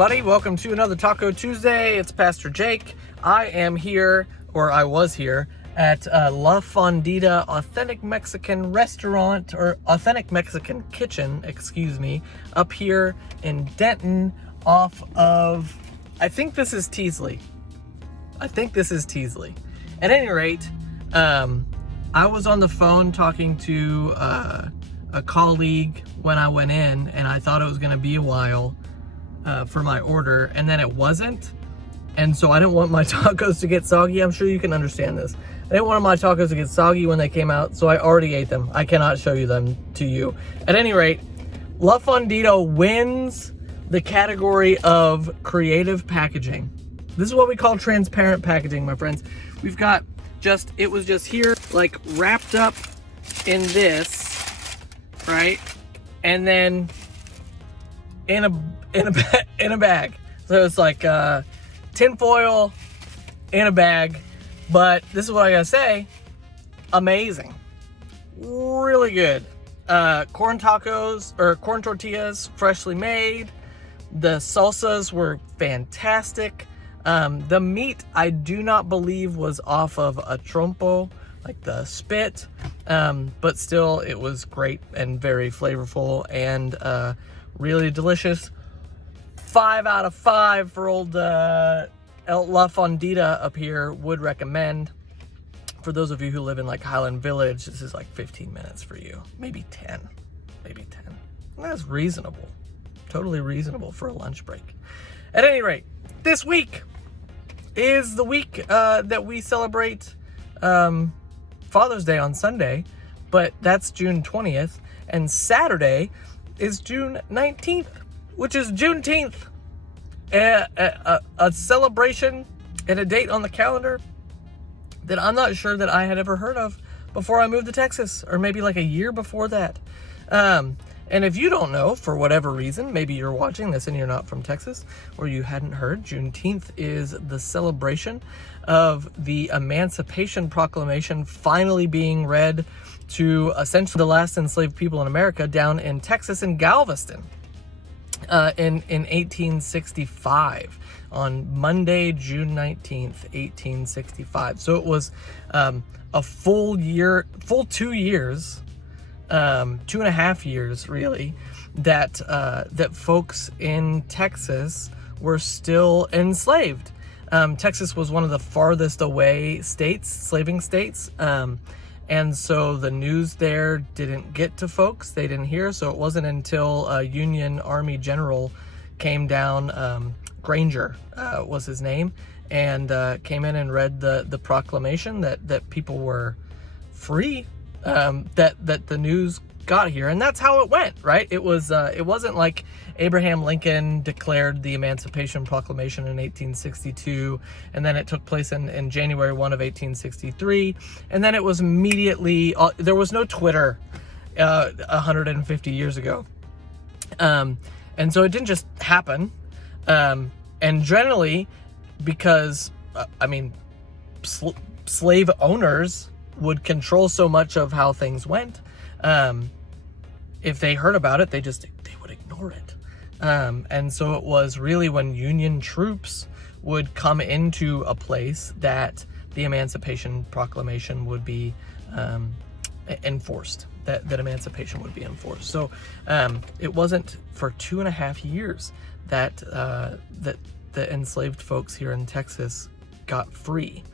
everybody. Welcome to another Taco Tuesday. It's Pastor Jake. I am here, or I was here, at La Fondida Authentic Mexican Restaurant, or Authentic Mexican Kitchen, up here in Denton off of, I think this is Teasley. At any rate, I was on the phone talking to a colleague when I went in, and I thought it was going to be a while for my order, and then it wasn't. And so I didn't want my tacos to get soggy. I'm sure you can understand this. I didn't want my tacos to get soggy when they came out, so I already ate them. I cannot show you them to you. At any rate, La Fondida wins the category of creative packaging. This is what we call transparent packaging, my friends. We've got it was just here, like wrapped up in this, right? And then in a bag. So it's like tin foil in a bag. But this is what I gotta say, amazing, really good. Corn tacos, or corn tortillas, freshly made. The salsas were fantastic. The meat, I do not believe was off of a trompo, like the spit, but still it was great and very flavorful and really delicious. 5 out of 5 for old La Fondida up here. Would recommend. For those of you who live in like Highland Village, this is like 15 minutes for you, maybe 10. And that's reasonable, totally reasonable for a lunch break. At any rate, this week is the week that we celebrate Father's Day on Sunday, but that's June 20th, and Saturday is June 19th, which is Juneteenth, a celebration and a date on the calendar that I'm not sure that I had ever heard of before I moved to Texas, or maybe like a year before that. And if you don't know, for whatever reason, maybe you're watching this and you're not from Texas, or you hadn't heard, Juneteenth is the celebration of the Emancipation Proclamation finally being read to essentially the last enslaved people in America down in Texas in Galveston in 1865, on Monday, June 19th, 1865. So it was a full 2 years, 2.5 years really, that folks in Texas were still enslaved. Texas was one of the farthest away states, slaving states, and so the news there didn't get to folks. They didn't hear. So it wasn't until a Union Army general came down, Granger was his name, and came in and read the proclamation that people were free, that the news got here. And that's how it went, right? It wasn't like Abraham Lincoln declared the Emancipation Proclamation in 1862, and then it took place in January 1 of 1863, and then it was immediately, there was no Twitter 150 years ago, and so it didn't just happen, and generally because slave owners would control so much of how things went. If they heard about it, they would ignore it. And so it was really when Union troops would come into a place that the Emancipation Proclamation would be enforced, that emancipation would be enforced. So it wasn't for 2.5 years that the enslaved folks here in Texas got free.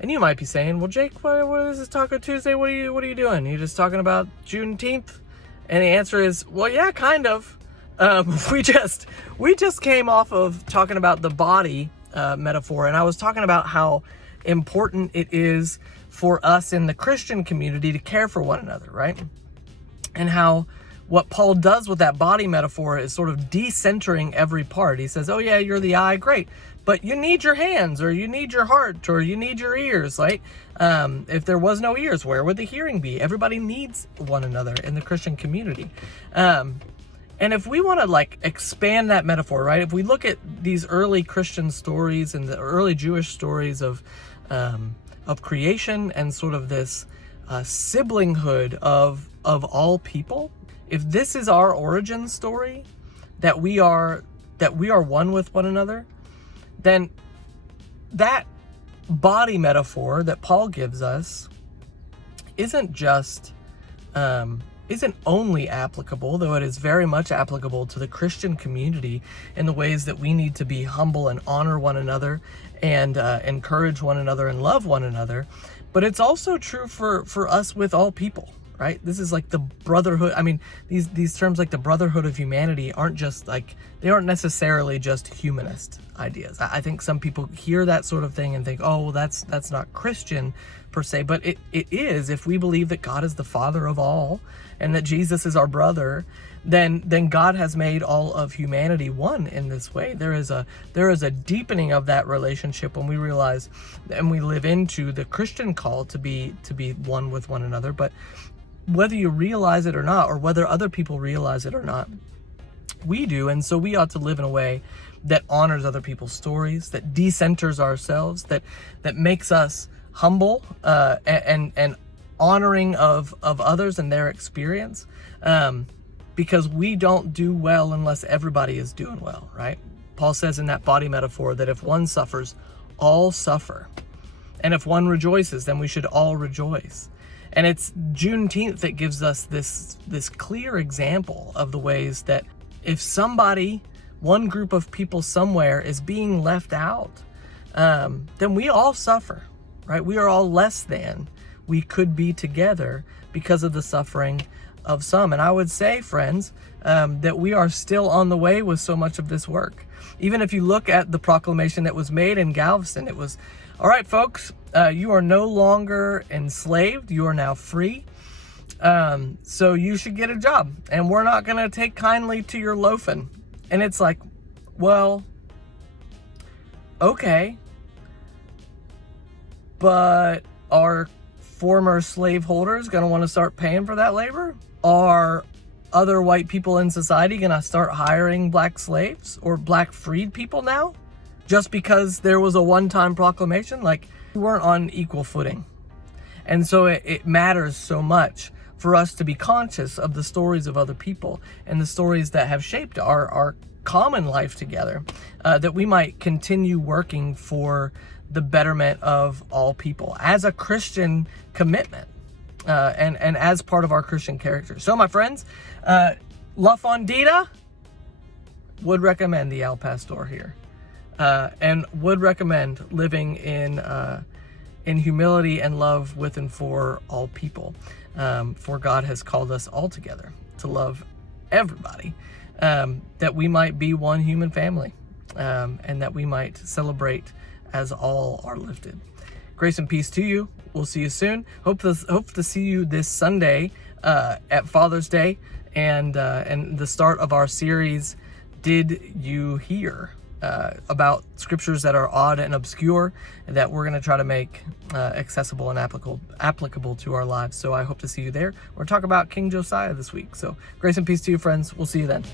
And you might be saying, well, Jake, what is this Taco Tuesday? What are you doing? You just talking about Juneteenth? And the answer is, well, yeah, kind of. We just came off of talking about the body metaphor, and I was talking about how important it is for us in the Christian community to care for one another, right? And how what Paul does with that body metaphor is sort of decentering every part. He says, oh yeah, you're the eye, great, but you need your hands, or you need your heart, or you need your ears, right? If there was no ears, where would the hearing be? Everybody needs one another in the Christian community. And if we want to like expand that metaphor, right? If we look at these early Christian stories and the early Jewish stories of creation and sort of this siblinghood of all people, if this is our origin story, that we are that we are one with one another, then that body metaphor that Paul gives us isn't only applicable, though it is very much applicable to the Christian community in the ways that we need to be humble and honor one another and encourage one another and love one another. But it's also true for us with all people, right? This is like the brotherhood. I mean, these terms like the brotherhood of humanity aren't just like, they aren't necessarily just humanist ideas. I think some people hear that sort of thing and think, oh, well, that's not Christian per se, but it is. If we believe that God is the Father of all and that Jesus is our brother, then God has made all of humanity one in this way. There is a deepening of that relationship when we realize and we live into the Christian call to be one with one another. But whether you realize it or not, or whether other people realize it or not, we do. And so we ought to live in a way that honors other people's stories, that decenters ourselves, that makes us humble and honoring of others and their experience, because we don't do well unless everybody is doing well, right? Paul says in that body metaphor that if one suffers, all suffer. And if one rejoices, then we should all rejoice. And it's Juneteenth that gives us this clear example of the ways that if somebody, one group of people somewhere is being left out, then we all suffer, right? We are all less than we could be together because of the suffering of some. And I would say, friends, that we are still on the way with so much of this work. Even if you look at the proclamation that was made in Galveston, it was, all right, folks, you are no longer enslaved. You are now free. So you should get a job, and we're not going to take kindly to your loafing. And it's like, well, okay, but are former slaveholders going to want to start paying for that labor? Are other white people in society going to start hiring black slaves or black freed people now? Just because there was a one-time proclamation? Like, we weren't on equal footing. And so it matters so much for us to be conscious of the stories of other people and the stories that have shaped our common life together, that we might continue working for the betterment of all people as a Christian commitment, and as part of our Christian character. So my friends, La Fondida would recommend the Al Pastor here, and would recommend living in humility and love with and for all people. For God has called us all together to love everybody, that we might be one human family, and that we might celebrate as all are lifted. Grace and peace to you. We'll see you soon. Hope to see you this Sunday at Father's Day and the start of our series, Did You Hear? About scriptures that are odd and obscure that we're going to try to make accessible and applicable to our lives. So I hope to see you there. We're talking about King Josiah this week. So grace and peace to you, friends. We'll see you then.